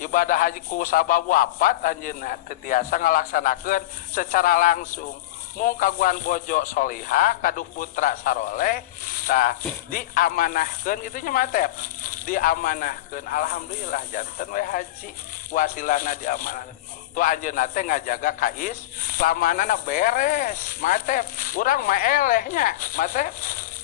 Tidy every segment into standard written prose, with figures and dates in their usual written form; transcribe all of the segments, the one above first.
ibadah haji ku sabab wafat anjeunna teu tiasa ngalaksanakeun secara langsung. Mung kaguan bojo soliha kadu putra saroleh tah diamanahkeun itu nya mah teh diamanahkeun. Alhamdulillah janten we haji wasilana diamanahkeun tu anjeunna teh ngajaga kais lamanana beres mate urang mah elehnya mate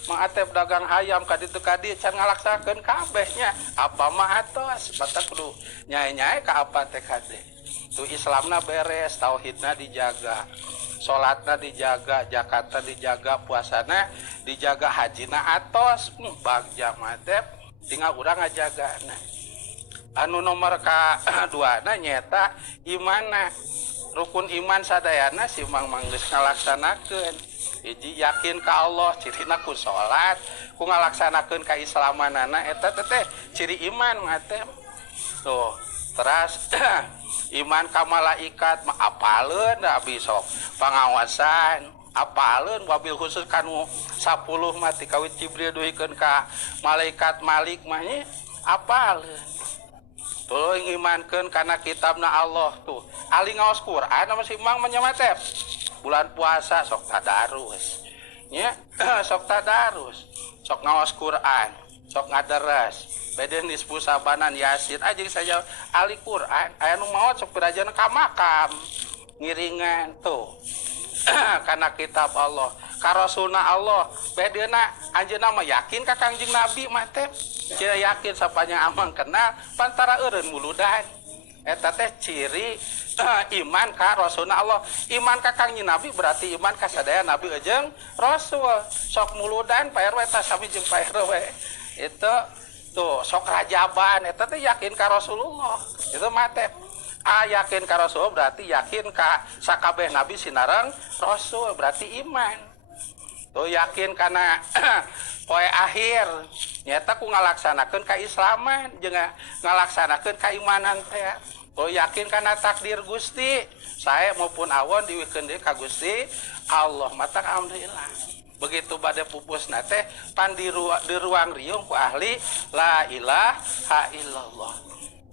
mangatep dagang hayam kaditu kadi can ngalaksanakeun kabehnya apa mah atos batak kudu nyai-nyai ka apa teh kade tu Islamna beres tauhidna dijaga salatna dijaga zakatna dijaga puasana dijaga hajina atos bagja mate tinggal urang ngajagana anu nomor kaduana nyata imana rukun iman sadayana si mang geus ngalaksanakeun hiji yakin ka Allah cirina ku salat ku ngalaksanakeun kaislamanana eta teh ciri iman mate tuh teras iman ka malaikat mah apaleun da abdi sok pangawasan apaleun wabil khusus kanu 10 mah ti kawit Jibril duhikeun ka malaikat Malik mah nya apaleun tuluy ngimankeun kana kitabna Allah tuh ali ngaos Quran masih mang menyamatep bulan puasa sok tadarus nya sok tadarus sok ngaos Quran sok ngaderes beda nisfu sabanan yasin aja saja ali Quran aya nu maot sok pirajana ka makam ngiringan tuh karena kitab Allah ka rasulna Allah bedana anjeunna mah yakin ka Kangjeng Nabi mah teh cia yakin sapanya amang kenal pantara eureun muludan eta teh ciri iman ka rasulna Allah iman ka Kangjeng Nabi berarti iman ka sadaya Nabi jeung Rasul sok muludan Pak RW tah sami jeung Pak RW itu tuh sok rajaban eta teh yakin ka Rasulullah itu mah teh yakin ka Rasul berarti yakin ka sakabeh nabi sinareng Rasul berarti iman tuh yakin kana poe akhir nyata ku ngalaksanakeun kaislaman jeung ngalaksanakeun kaimanan teh tuh yakin kana takdir Gusti sae maupun awon diwikeun deui ka Gusti Allah mata alhamdulillah begitu bade pupusna teh pan di ruang riung ku ahli la ilaha illallah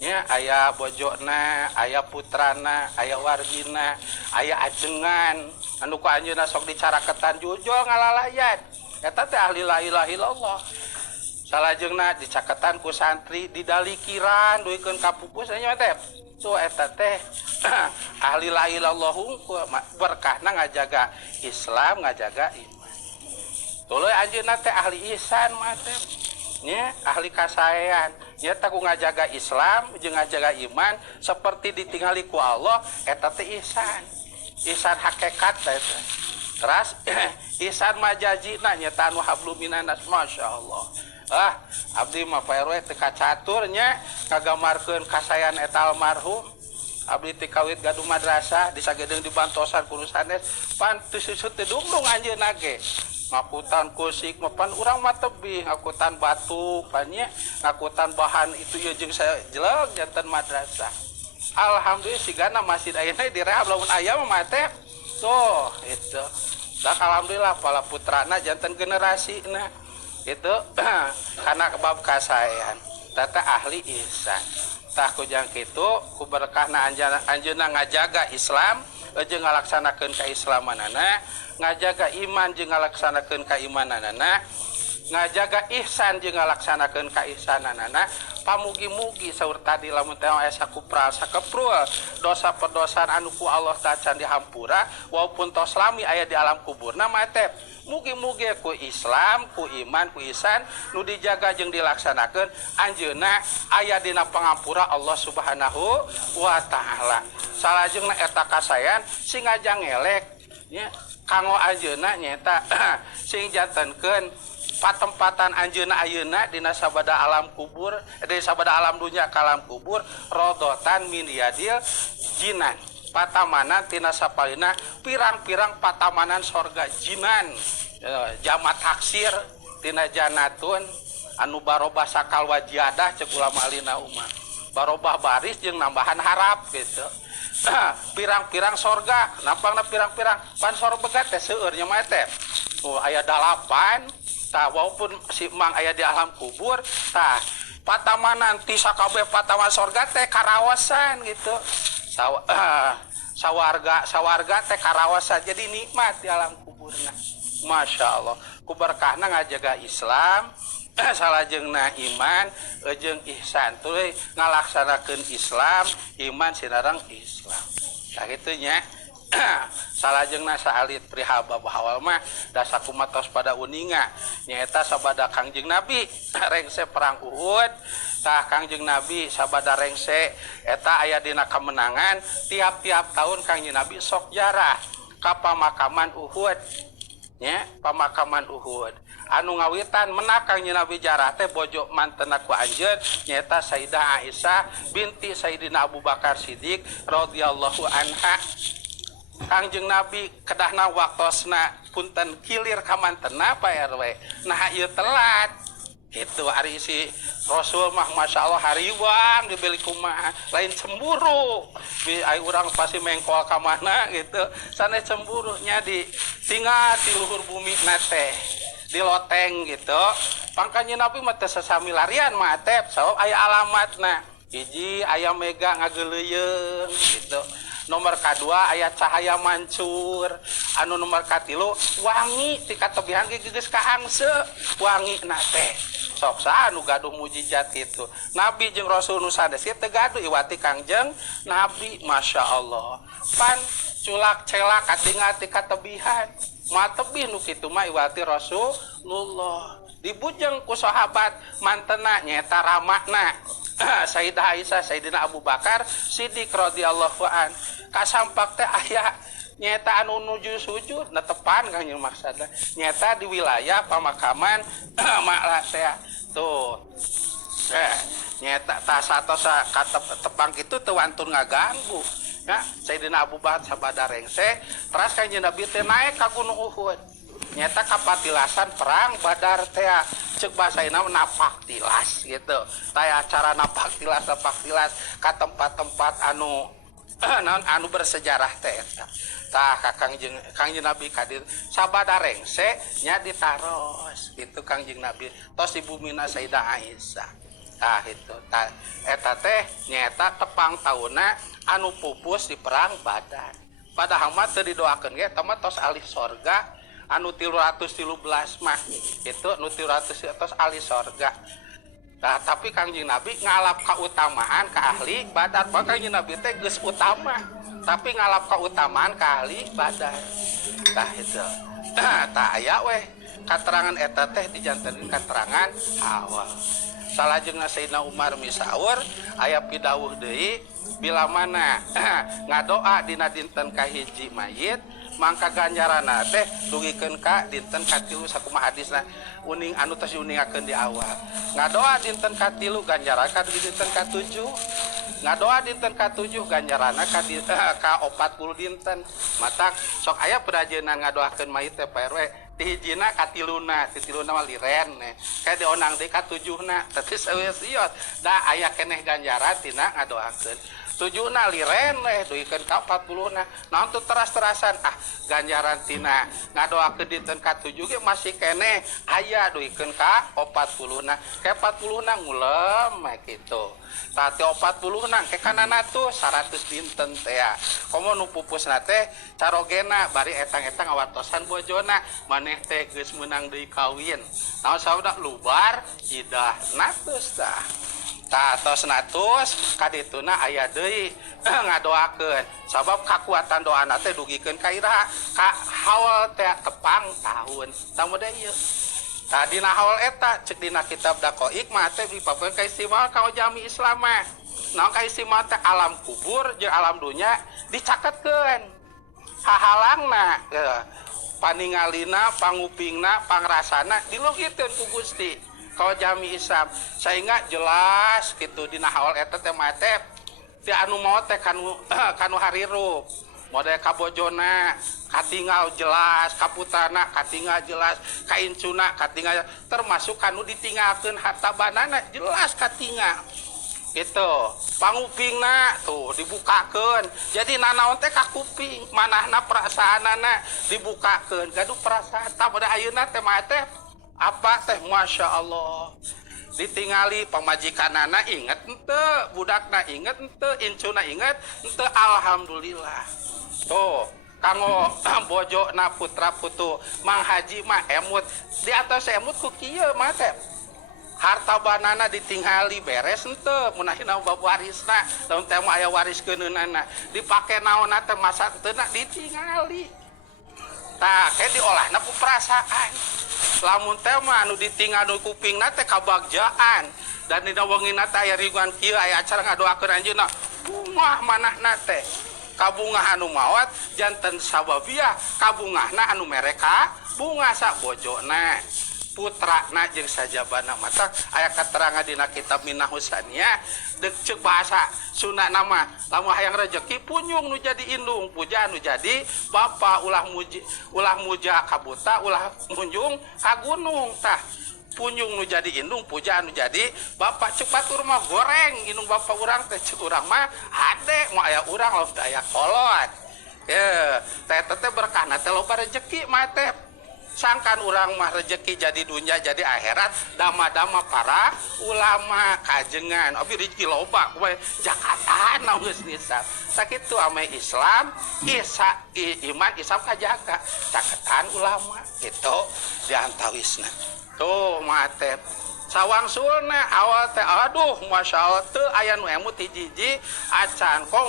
nya aya bojona aya putrana aya wargina aya ajengan anu ku anjeunna sok dicaraketan jujul ngalalayan eta teh ahli la ilaha illallah salajengna dicaketan ku santri didalikiran duikeun ka pupus nya teh so eta teh ahli la ilaha illallah berkahna ngajaga Islam ngajaga iman tuluy anjeunna teh ahli ihsan mah teh nya ahli kasaean nya tak ngajaga Islam jeung ngajaga iman seperti ditingali ku Allah eta teh ihsan hakikat eta teras ihsan majazina nya tanu hablum minanas masyaallah abdi mah Pak RW teu kacatur nya ngagamarkeun kasaean eta almarhum abdi teh kawit gaduh madrasah disagedeung dibantosan ku sanes pan teu susut teh dumdung anjeunna ge ngakutan kusik mapan urang mah tebih ngakutan batu banyak ngakutan bahan itu ya jeung saya jeleg janten madrasah alhamdulillah sigana masjid ayeuna direhab lamun aya mah teh tuh itu dah alhamdulillah pala putrana janten generasina itu karena bab kasaean tata ahli ihsan tah kujang kitu ku berkahna anjeunna ngajaga Islam jeung ngalaksanakeun kaislamanana ngajaga iman jeung ngalaksanakeun kaimananana ngajaga ihsan jeung ngalaksanakeun kaihsananana pamugi-mugi saur tadi lamun teh aya sakupral sakeprul dosa perdosan anu ku Allah ta can dihampura walaupun tos lami aya di alam kuburna mah teh mugi-mugi ku Islam ku iman ku ihsan nu dijaga jeung dilaksanakeun anjeunna aya dina pangampura Allah Subhanahu wa taala salajengna eta kasayan sing ngajang elek nya kanggo anjeunna nyata sing jantenkeun patempatan anjeunna ayeuna dina sabada alam kubur di sabada alam dunya ka alam kubur rodotan min yadil jinan patamanan tina sapalina pirang-pirang patamanan sorga jinan jamat taksir tina janatun anu barobah sakal wajiadah cek ulama alina umma barobah baris jeung nambahan harap gitu pirang-pirang sorga nampangna pirang-pirang pan sorga teh seueur nya mah teh aya 8 tah walaupun si mang aya di alam kubur tah Patama nanti sakabeh patama sorga teh karawasan gitu. Sawarga teh karawasan jadi nikmat di alam kuburna. Masya Allah kuberkahna ngajaga Islam salajengna iman jeung ihsan tuluy ngalaksanakeun Islam iman sinareng Islam tah kitu nya. Salajengna saalit prihaba bahawal mah dasa kumatos pada uninga nyaeta sabada Kangjeng Nabi rengse perang Uhud tah Kangjeng Nabi sabada rengse eta aya dina kemenangan tiap-tiap tahun Kangjeng Nabi sok jarah ka pamakaman Uhud nya pamakaman Uhud anu ngawitan menak Kangjeng Nabi jarah teh bojo mantenna ku anjeun nyaeta Sayyidah Aisyah binti Sayyidina Abu Bakar Siddiq radhiyallahu anha. Kangjeng Nabi kedahna waktosna punten kilir ka mantenna Pak RW nah ieu telat itu hari si Rasul mah Masya Allah hariwang dibeli kumaha lain cemburu ai urang pasti mengkol ka mana gitu sanes cemburunya tinggal di luhur bumi nate di loteng gitu pangkanya Nabi mah teu sasami larian mah teh sabab aya alamatna hiji aya mega ngageleyeung gitu. Nomor kedua aya cahaya mancur anu nomor katilu wangi ti katebihan ge geus kaangse wangi na teh sok sa anu gaduh mujizat itu Nabi jeung Rasul nu sanes teh gaduh iwati Kangjeng Nabi Masya Allah pan culak celak katingal ti katebihan mah tebih nu kitu mah iwati Rasulullah dibujeng ku sahabat mantena nyaeta ramakna Sayyidah Aisyah Sayyidina Abu Bakar Siddiq radhiyallahu an kasampak teh aya nyata anu nuju sujud netepan Kangjeng maksudna nyata di wilayah pamakaman makla teh tuh nyata tah satosa tepang kitu teu wantun ngaganggu ya Sayyidina Abu Bakar sabada rengse teras Kangjeng Nabi teh naik ka Gunung Uhud nyata kapatilasan perang Badar teh cek bahasaina napak tilas gitu taya acara napak tilas ka tempat-tempat anu anu bersejarah teh tah Kangjeng Nabi kadir sabada rengse nya ditaros itu Kangjeng Nabi tos ibumina Sayyidah Aisyah tah itu tah eta teh nyata tepang tauna anu pupus di perang Badar padahal mah teu didoakeun ge eta mah tos alih sorga anu 313 mah itu anu 300 tos ahli sorga nah tapi Kangjeng Nabi ngalap keutamaan ke ahli Badar maka Kangjeng Nabi teh geus utama tapi ngalap keutamaan ke ahli Badar tah itu tah aya weh katerangan eta teh dijantenkeun katerangan awal salajengna Sayyidina Umar misaur aya pidawuh deui bila mana ngadoa dina dinten kahiji mayit mangka ganjarana teh dugikeun ka dinten katilu sakumaha hadisna uning anu tos uningakeun di awal ngadoa dinten katilu ganjaran ka dinten katujuh ngadoa dinten katujuh ganjarana ka 40 dinten matak sok aya perajenan ngadoakeun mayit teh Pak RW ti hijina katiluna mah liren kayak dionang deui katujuhna teh seueus da aya keneh ganjaran tina ngadoakeun tujuna liren duikeun ka 40 naon tuh teras-terasan ganjaran tina ngadoakeun dinten katujuh ge masih keneh aya duikeun ka 40 ke 40 ngulem kitu tah 40 ke kanana tuh 100 dinten teh ya komo nu pupusna teh carogena bari etang-etang awartosan bojona maneh teh geus meunang deui kawin naon sauda lubar idah natus tah tos natus kadituna aya deui ngadoakeun sabab kakuatan doana teh dugikeun ka iraha ka haul teh tepang tahun tamu deui ieu tah dina haul eta ceuk dina kitab Daqaiq mah teh dipapakeun ka istimewa ka jami Islam mah naon ka istimewa teh alam kubur jeung alam dunya dicatetkeun hahalangna paningalina pangupingna pangrasana dilugikeun ku Gusti kau jami Islam sehingga jelas gitu dina haul eta teh mah teh ti anu maot teh kanu harirup model kabojona katinggal jelas kaputana katinggal jelas kaincuna katinggal termasuk kanu ditinggalkeun harta banana jelas katinggal gitu pangupingna tuh dibukakeun jadi nanaon teh ka kuping manahna perasaanana dibukakeun gaduh perasaan tah pada ayeuna teh mah teh apa teh Masya Allah ditingali pamajikanana inget ente, budakna inget ente, incuna inget ente, alhamdulillah. Tuh kanggo bojo na putra putu Mang Haji mah emut di atas emut ku kieu mah teh harta banana ditingali beres ente munahina bab warisna lamun teh mah aya waris keuneunan dipake naonna teh masa teu ditingali tah ke diolahna ku perasaan lamun teh mah anu ditinggal kupingna teh kabagjaan dan dina wengina teh aya ribuan kieu aya acara ngadoakeun anjeunna bungah manahna teh kabungah anu mawat janten sababiah kabungahna anu mereka bunga sak bojona putrana jeung sajabana mata aya katerangan dina kitab Minah Husaniyah deuk ceuk bahasa Sunda nama lamun hayang rezeki punyung nu jadi indung puja nu jadi bapa ulah muja ka buta ulah munjung ka gunung tah punyung nu jadi indung puja nu jadi bapak ceuk batur mah goreng indung bapak urang teh ceuk urang mah hade mah aya urang lamun aya kolot teh teh berkahna teh loba rezeki mah teh sangkan urang mah rezeki jadi dunya jadi akhirat dama-dama para ulama kajengan abi rezeki loba we Jakarta naon geus nisab sakitu ame Islam iman Islam kajaga caketan ulama gitu diantawisna tuh mate sawang sulna awal teh aduh masyaallah teu aya nu emut hiji-hiji acan kong